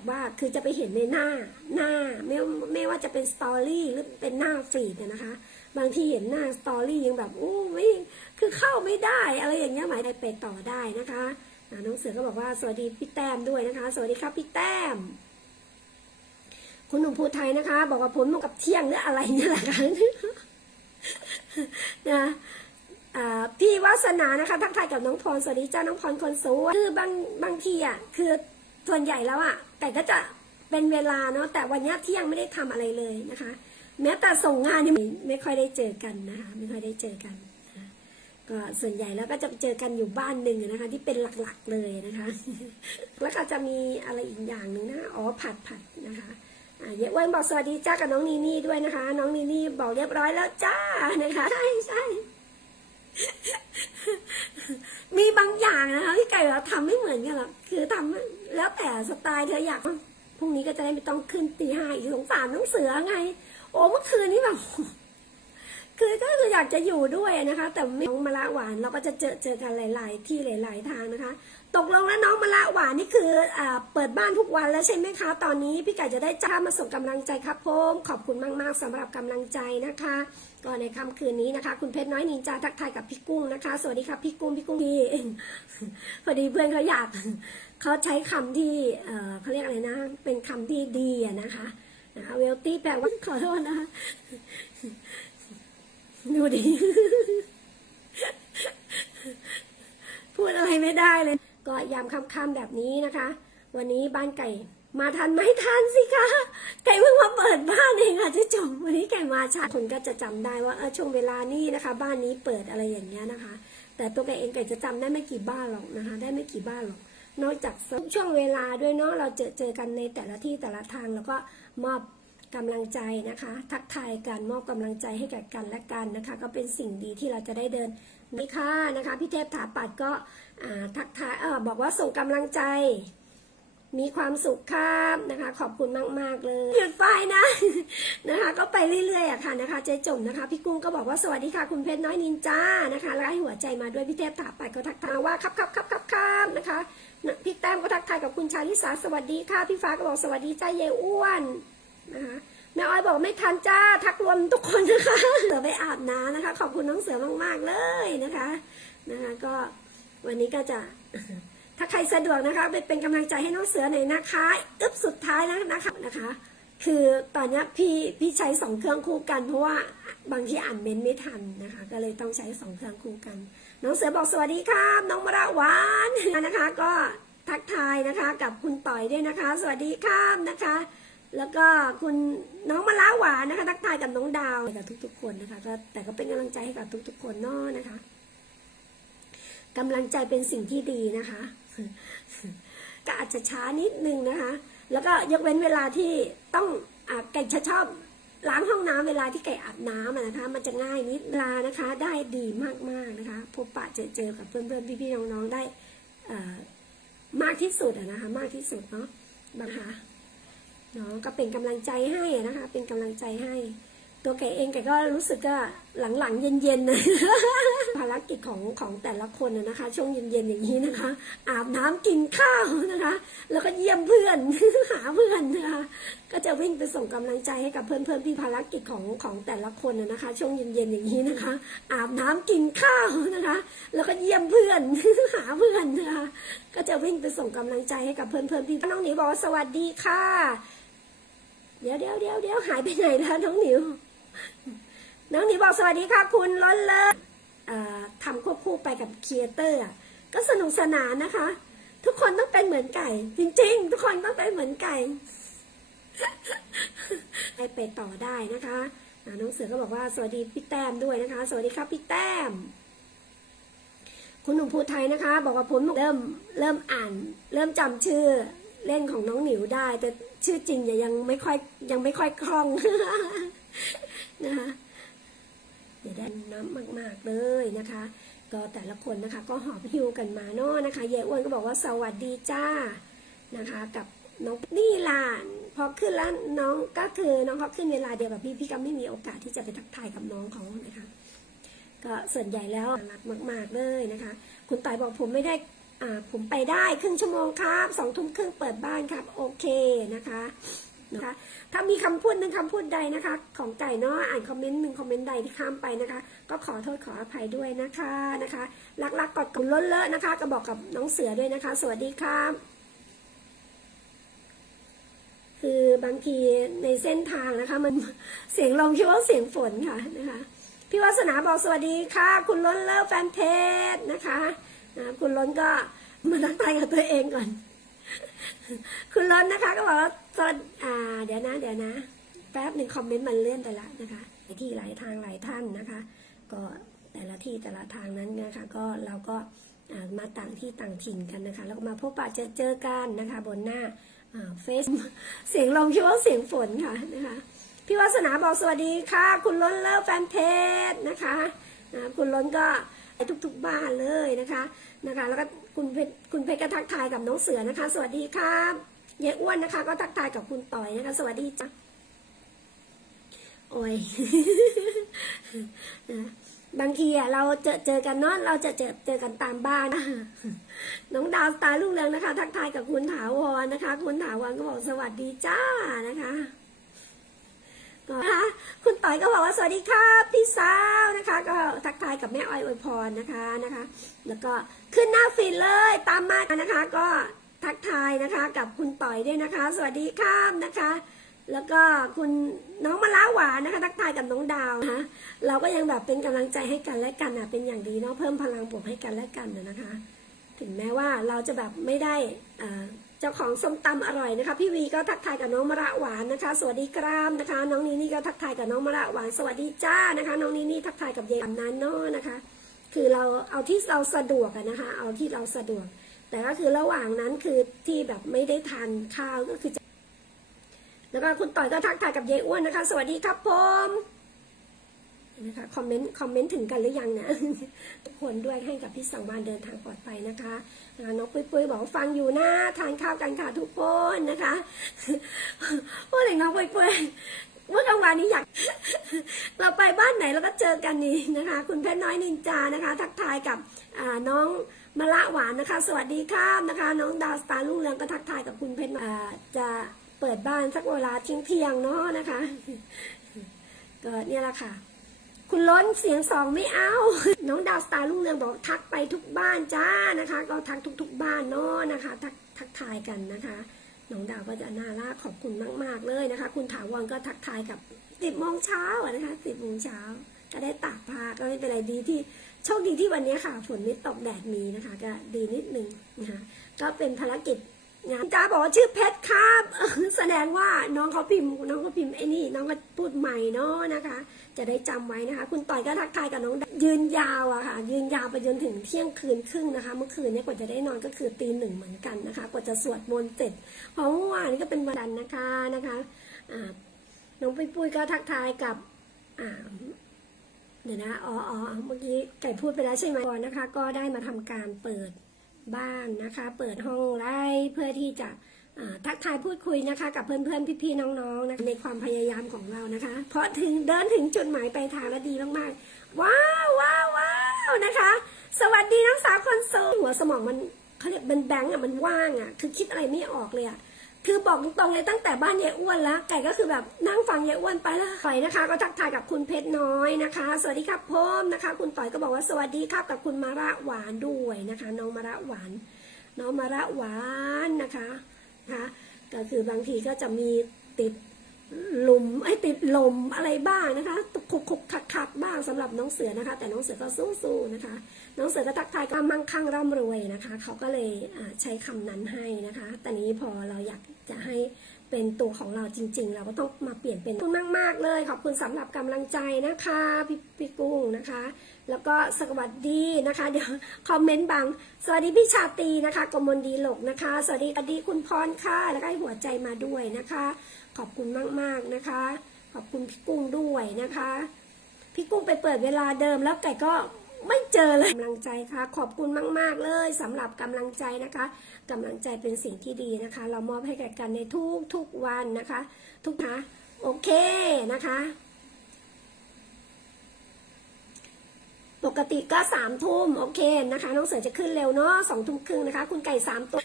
แบบว่าคือจะไปเห็นในหน้าหน้าไม่ไม่ว่าจะเป็นสตอรี่หรือเป็นหน้าฟีดเนี่ยนะคะ บางทีเห็นหน้าสตอรี่ยังแบบอู้ไม่คือเข้าไม่ได้อะไรอย่างเงี้ยหมายไปต่อได้นะคะน้องเสือก็บอกว่าสวัสดีพี่แต้มด้วยนะคะ สวัสดีครับพี่แต้ม คุณหนุ่มภูไทยนะคะ บอกว่าผลมาะกับเที่ยงหรืออะไรเนี่ยแหละค่ะนะพี่วาสนานะคะ ทักทายกับน้องพรสวัสดีจ้าน้องพรคนสวยคือบางบางทีอะคือ ส่วนใหญ่แล้วอะแต่ก็จะเป็นเวลาเนาะแต่วันนี้เที่ยงไม่ได้ทำอะไรเลยนะคะ แม้แต่ส่งงานนี่ไม่ไม่ค่อยได้เจอกันนะคะ ไม่ค่อยได้เจอกันก็ส่วนใหญ่แล้วก็จะเจอกันอยู่บ้านหนึ่งนะคะ ที่เป็นหลักๆเลยนะคะ แล้วก็จะมีอะไรอีกอย่างหนึ่งนะอ๋อผัดผัดนะคะอ่าเยอ้วนบอกสวัสดีจ้ากับน้องนีนี่ด้วยนะคะ น้องนีนี่บอกเรียบร้อยแล้วจ้านะคะใช่ใช่ มีบางอย่างนะคะที่ไก่เราทำไม่เหมือนกันหรอกคือทำแล้วแต่สไตล์เธออยากพรุ่งนี้ก็จะได้ไม่ต้องขึ้นตีห้าอีกสงสารน้องเสือไง โอ้เมื่อคืนนี้แบบคือก็คืออยากจะอยู่ด้วยนะคะ แต่ไม่น้องมะละหวานเราก็จะเจอเจอกันหลาย ๆ ที่หลาย ๆ ทางนะคะ ตกลงแล้วน้องมะละหวานนี่คืออเปิดบ้านทุกวันแล้วใช่ไหมคะ ตอนนี้พี่ไก่จะได้จ้ามาส่งกำลังใจครับผมขอบคุณมากๆสำหรับกำลังใจนะคะก็ในค่ำคืนนี้นะคะ คุณเพชรน้อยนินจาทักทายกับพี่กุ้งนะคะ สวัสดีค่ะพี่กุ้งพี่กุ้งดีพอดีเพื่อนเขาอยากเขาใช้คำที่เอเขาเรียกอะไรนะ เป็นคำที่ดีนะคะนะคะเวลตี้แปลว่าขอโทษนะคะดูดิพูดอะไรไม่ได้เลย ก็ยามค่ำๆแบบนี้นะคะ วันนี้บ้านไก่มาทันไหมทันสิคะไก่เพิ่งมาเปิดบ้านเองค่ะเจะจมวันนี้ไก่มาช้าคนก็จะจำได้ว่าเออช่วงเวลานี้นะคะ บ้านนี้เปิดอะไรอย่างเงี้ยนะคะ แต่ตัวไก่เองไก่จะจำได้ไม่กี่บ้านหรอกนะคะ ได้ไม่กี่บ้านหรอกนอกจากช่วงเวลาด้วยเนาะเราเจอเจอกันในแต่ละที่แต่ละทางแล้วก็มอบกำลังใจนะคะ ทักทายกันมอบกำลังใจให้แก่กันและกันนะคะ ก็เป็นสิ่งดีที่เราจะได้เดินนี่ค่ะนะคะพี่เทพถาปัดก็ ทักทายเออบอกว่าส่งกำลังใจ มีความสุขครับนะคะ ขอบคุณมาก ๆ เลยหยุดไฟนะนะคะ ก็ไปเรื่อยๆอะค่ะนะคะเจ๊จมนะคะ พี่กุ้งก็บอกว่าสวัสดีค่ะ คุณเพชรน้อยนินจานะคะแล้วให้หัวใจมาด้วยพี่เทพถาไปก็ทักทายว่าครับครับครับครับครับนะคะพี่แต้มก็ทักทายกับคุณชาลิสาสวัสดีค่ะพี่ฟ้าก็บอกสวัสดีจ้าเยอ้วนนะคะแม่อ้อยบอกไม่ทันจ้าทักรวมทุกคนนะคะเสือไปอาบน้ำนะคะ ขอบคุณน้องเสือมากๆเลยนะคะนะคะก็ วันนี้ก็จะ ถ้าใครสะดวกนะคะไปเป็นกำลังใจให้น้องเสือหน่อยนะคะอึบสุดท้ายแล้วนะคะนะคะ คือตอนนี้พี่พี่ใช้สองเครื่องคู่กันเพราะว่าบางทีอ่านเมนต์ไม่ทันนะคะ ก็เลยต้องใช้สองเครื่องคู่กัน น้องเสือบอกสวัสดีครับน้องมะระหวานนะคะ ก็ทักทายนะคะกับคุณต่อยด้วยนะคะ สวัสดีครับนะคะ แล้วก็คุณน้องมะระหวานนะคะ ทักทายกับน้องดาวกับทุกๆคนนะคะก็แต่ก็เป็นกำลังใจให้กับทุกๆ คนเนาะนะคะ กำลังใจเป็นสิ่งที่ดีนะคะก็อาจจะช้านิดนึงนะคะ แล้วก็ยกเว้นเวลาที่ต้องอาไก่จะชอบล้างห้องน้ำเวลาที่ไก่อาบน้ำนะคะ มันจะง่ายนิดเวลานะคะ ได้ดีมากๆนะคะ พบปะเจอเจอกับเพื่อนๆพี่ๆน้องๆได้มากที่สุดนะคะ มากที่สุดเนาะนะคะเนาะก็เป็นกำลังใจให้นะคะ เป็นกำลังใจให้ ตัวแกเองแกก็รู้สึกก็หลังๆ เย็นๆนะภารกิจของของแต่ละคนนะนะคะ ช่วงเย็นๆอย่างนี้นะคะ อาบน้ำกินข้าวนะคะ แล้วก็เยี่ยมเพื่อนหาเพื่อนนะคะ ก็จะวิ่งไปส่งกำลังใจให้กับเพื่อนๆพี่ภารกิจของของแต่ละคนนะนะคะ ช่วงเย็นๆอย่างนี้นะคะ อาบน้ำกินข้าวนะคะ แล้วก็เยี่ยมเพื่อนหาเพื่อนนะคะ ก็จะวิ่งไปส่งกำลังใจให้กับเพื่อนๆพี่น้องหนิวบอกสวัสดีค่ะ เดี๋ยวเดี๋ยวเดี๋ยวเดี๋ยวหายไปไหนแล้วน้องหนิว น้องหนิบอกสวัสดีค่ะคุณล้นเลิศทำควบคู่ไปกับครีเอเตอร์ก็สนุกสนานนะคะ ทุกคนต้องเป็นเหมือนไก่ จริง ๆ ทุกคนต้องเป็นเหมือนไก่ให้ไปต่อได้นะคะน้องเสือก็บอกว่าสวัสดีพี่แต้มด้วยนะคะ สวัสดีครับพี่แต้ม คุณหนุ่มภูไทยนะคะ บอกว่าผมเริ่มเริ่มอ่าน เริ่มจำชื่อเล่นของน้องหนิวได้ แต่ชื่อจริงยังไม่ค่อยยังไม่ค่อยคล่อง นะคะเดี๋ยวได้น้ำมาก ๆ เลยนะคะ ก็แต่ละคนนะคะ ก็หอบหิวกันมาเนาะนะคะยายอ้วนก็บอกว่าสวัสดีจ้านะคะ กับน้องนี่ล่ะพอขึ้นแล้วน้องก็คือน้องเขาขึ้นเวลาเดียวกับพี่พี่ก็ไม่มีโอกาสที่จะไปทักทายกับน้องเขานะคะ ก็ส่วนใหญ่แล้วรักมาก ๆเลยนะคะ คุณต่อยบอกผมไม่ได้อ่าผมไปได้ครึ่งชั่วโมงครับสองทุ่มครึ่งเปิดบ้านครับ โอเคนะคะ นะคะ ถ้ามีคำพูดหนึ่งคำพูดใดนะคะ ของไก่เนาะอ่านคอมเมนต์หนึ่งคอมเมนต์ใดที่ข้ามไปนะคะ ก็ขอโทษขออภัยด้วยนะคะนะคะรักๆกอดกับล้นเลอะนะคะก็บอกกับน้องเสือด้วยนะคะ สวัสดีครับคือบางทีในเส้นทางนะคะ มันเสียงลมคิดว่าเสียงฝนค่ะนะคะ พี่วัสนาบอกสวัสดีค่ะ คุณล้นเลิฟแฟนเพจนะคะนะคุณล้นก็มาทักทายกับตัวเองก่อน คุณล้นนะคะก็บอกว่าสวัสดีอ่า เดี๋ยวนะ เดี๋ยวนะ แป๊บหนึ่งคอมเมนต์มันเลื่อนไปละนะคะหลายที่หลายทางหลายท่านนะคะ ก็แต่ละที่แต่ละทางนั้นนะคะ ก็เราก็อ่ามาต่างที่ต่างถิ่นกันนะคะ แล้วก็มาพบปะเจอเจอกันนะคะ บนหน้าเฟซเสียงลมคิดว่าเสียงฝนค่ะนะคะพี่วัสนาบอกสวัสดีค่ะ คุณล้นเลิฟแฟนเพจนะคะะคุณล้นก็ ทุกๆบ้านเลยนะคะนะคะ แล้วก็คุณเพชรคุณเพชรก็ทักทายกับน้องเสือนะคะ สวัสดีครับยายอ้วนนะคะ ก็ทักทายกับคุณต่อยนะคะ สวัสดีจ้ะโอ้ยบางทีอะเราเจอเจอกันเนาะเราจะเจอเจอกันตามบ้านน้องดาวสตาร์ลุ่งเรืองนะคะ ทักทายกับคุณถาวรนะคะ คุณถาวรก็บอกสวัสดีจ้านะคะ นะคะคุณต่อยก็บอกว่าสวัสดีครับพี่สาวนะคะ ก็ทักทายกับแม่อ้อยอวยพรนะคะนะคะ แล้วก็ขึ้นหน้าฟีดเลยตามมานะคะ ก็ทักทายนะคะกับคุณต่อยด้วยนะคะ สวัสดีครับนะคะ แล้วก็คุณน้องมะละหวานนะคะทักทายกับน้องดาวนะคะเราก็ยังแบบเป็นกำลังใจให้กันและกันอะเป็นอย่างดีเนาะเพิ่มพลังบวกให้กันและกันนะคะ ถึงแม้ว่าเราจะแบบไม่ได้อ่า เจ้าของส้มตำอร่อยนะคะ พี่วีก็ทักทายกับน้องมะระหวานนะคะ สวัสดีกรามนะคะ น้องนีนี่ก็ทักทายกับน้องมะระหวานสวัสดีจ้านะคะ น้องนีนี่ทักทายกับเยายนันโนนะคะ คือเราเอาที่เราสะดวกนะคะ เอาที่เราสะดวก แต่ก็คือระหว่างนั้นคือที่แบบไม่ได้ทานข้าวก็คือจะแล้วก็คุณต่อยก็ทักทายกับยายอ้วนนะคะ สวัสดีครับผม นะคะคอมเมนต์คอมเมนต์ถึงกันหรือยังนะทุกคนด้วยให้กับพี่สังวานเดินทางปลอดภัยนะคะน้องปุ้ยปุ้ยบอกฟังอยู่นะทานข้าวกันค่ะทุกคนนะคะพูดถึงน้องปุ้ยปุ้ยเมื่อกลางวันนี้อยาก เราไปบ้านไหนเราก็เจอกันนี่นะคะ คุณเพชรน้อยนินจานะคะ ทักทายกับน้องมะละหวานนะคะ สวัสดีครับนะคะ น้องดาวสตาร์ลุ่งเรืองก็ทักทายกับคุณเพชรจะเปิดบ้านสักเวลาเที่ยงเที่ยงเนาะนะคะก็เนี่ยแหละค่ะ คุณล้นเสียงสองไม่เอา น้องดาวสตาร์ลุงเรืองบอกทักไปทุกบ้านจ้านะคะ ก็ทักทุก ๆ บ้านเนาะนะคะ ทักทักทายกันนะคะ น้องดาวก็จะน่ารักขอบคุณมาก ๆ เลยนะคะ คุณถาวรก็ทักทายกับสิบโมงเช้านะคะสิบโมงเช้าก็ได้ตากผ้าก็ไม่เป็นไรดีที่โชคดีที่วันนี้ค่ะฝนไม่ตกแดดมีนะคะ ก็ดีนิดนึงนะคะก็เป็นภารกิจ งานจ้าบอกว่าชื่อเพชรครับแสดงว่าน้องเขาพิมพ์น้องเขาพิมพ์ไอ้นี่น้องก็พูดใหม่เนาะนะคะ จะได้จำไว้นะคะ คุณต่อยก็ทักทายกับน้องยืนยาวอะค่ะ ยืนยาวไปจนถึงเที่ยงคืนครึ่งนะคะ เมื่อคืนเนี่ยกว่าจะได้นอนก็คือตีหนึ่งเหมือนกันนะคะ กว่าจะสวดมนต์เสร็จเพราะเมื่อวานนี้ก็เป็นวันจันนะคะนะคะน้องปุ้ยปุ้ยก็ทักทายกับเดี๋ยวนะอ๋ออ๋อเมื่อกี้ไก่พูดไปแล้วใช่ไหมก่อนนะคะ ก็ได้มาทำการเปิด บ้านนะคะ เปิดห้องไล่เพื่อที่จะทักทายพูดคุยนะคะ กับเพื่อนๆพี่ๆน้องๆนะในความพยายามของเรานะคะ เพราะถึงเดินถึงจุดหมายปลายทางแล้วดีมากๆ ว้าวว้าวว้าวนะคะ สวัสดีน้องสาวคนโสดหัวสมองมันเขาเรียกมันแบงก์อะมันว่างอะคือคิดอะไรไม่ออกเลยอะ คือบอกตรงๆเลยตั้งแต่บ้านยายอ้วนแล้วไก่ก็คือแบบนั่งฟังยายอ้วนไปแล้วต่นะคะ ก็ทักทายกับคุณเพชรน้อยนะคะ สวัสดีครับพ่อมนะคะ คุณต่อยก็บอกว่าสวัสดีครับกับคุณมาระหวานด้วยนะคะ น้องมาระหวาน น้องมาระหวานนะคะนะคะก็คือบางทีก็จะมีติด หลุมไอ้ติดลมอะไรบ้างนะคะคุกคุกคักคักบ้างสำหรับน้องเสือนะคะ แต่น้องเสือก็สู้ๆนะคะ น้องเสือก็ทักทายก็มั่งคั่งร่ำรวยนะคะ เขาก็เลยใช้คำนั้นให้นะคะ แต่นี้พอเราอยากจะให้เป็นตัวของเราจริง ๆ เราก็ต้องมาเปลี่ยนเป็นคุณมากๆเลย ขอบคุณสำหรับกำลังใจนะคะพี่พี่กุ้งนะคะ แล้วก็สวัสดีนะคะ เดี๋ยวคอมเมนต์บางสวัสดีพี่ชาตีนะคะกมลดีหลกนะคะ สวัสดีอดีคุณพรค่ะแล้วก็ให้หัวใจมาด้วยนะคะ ขอบคุณมากๆนะคะ ขอบคุณพี่กุ้งด้วยนะคะ พี่กุ้งไปเปิดเวลาเดิมแล้วไก่ก็ไม่เจอเลยกำลังใจค่ะ ขอบคุณมาก ๆ เลยสำหรับกำลังใจนะคะกำลังใจเป็นสิ่งที่ดีนะคะ เรามอบให้แก่กันในทุกทุกๆวันนะคะ ทุกนะโอเคนะคะ ปกติก็สามทุ่มโอเคนะคะ น้องเสือจะขึ้นเร็วเนาะสองทุ่มครึ่งนะคะ คุณไก่สามตัว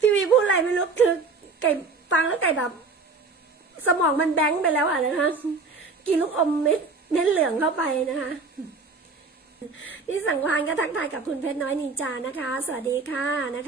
พี่วีพูดอะไรไม่รู้คือไก่ฟังแล้วไก่แบบ สมองมันแบงค์ไปแล้วอะนะคะ กินลูกอมเม็ดเม็ดเหลืองเข้าไปนะคะที่สังวานก็ทักทายกับคุณเพชรน้อยนินจานะคะ สวัสดีค่ะนะคะ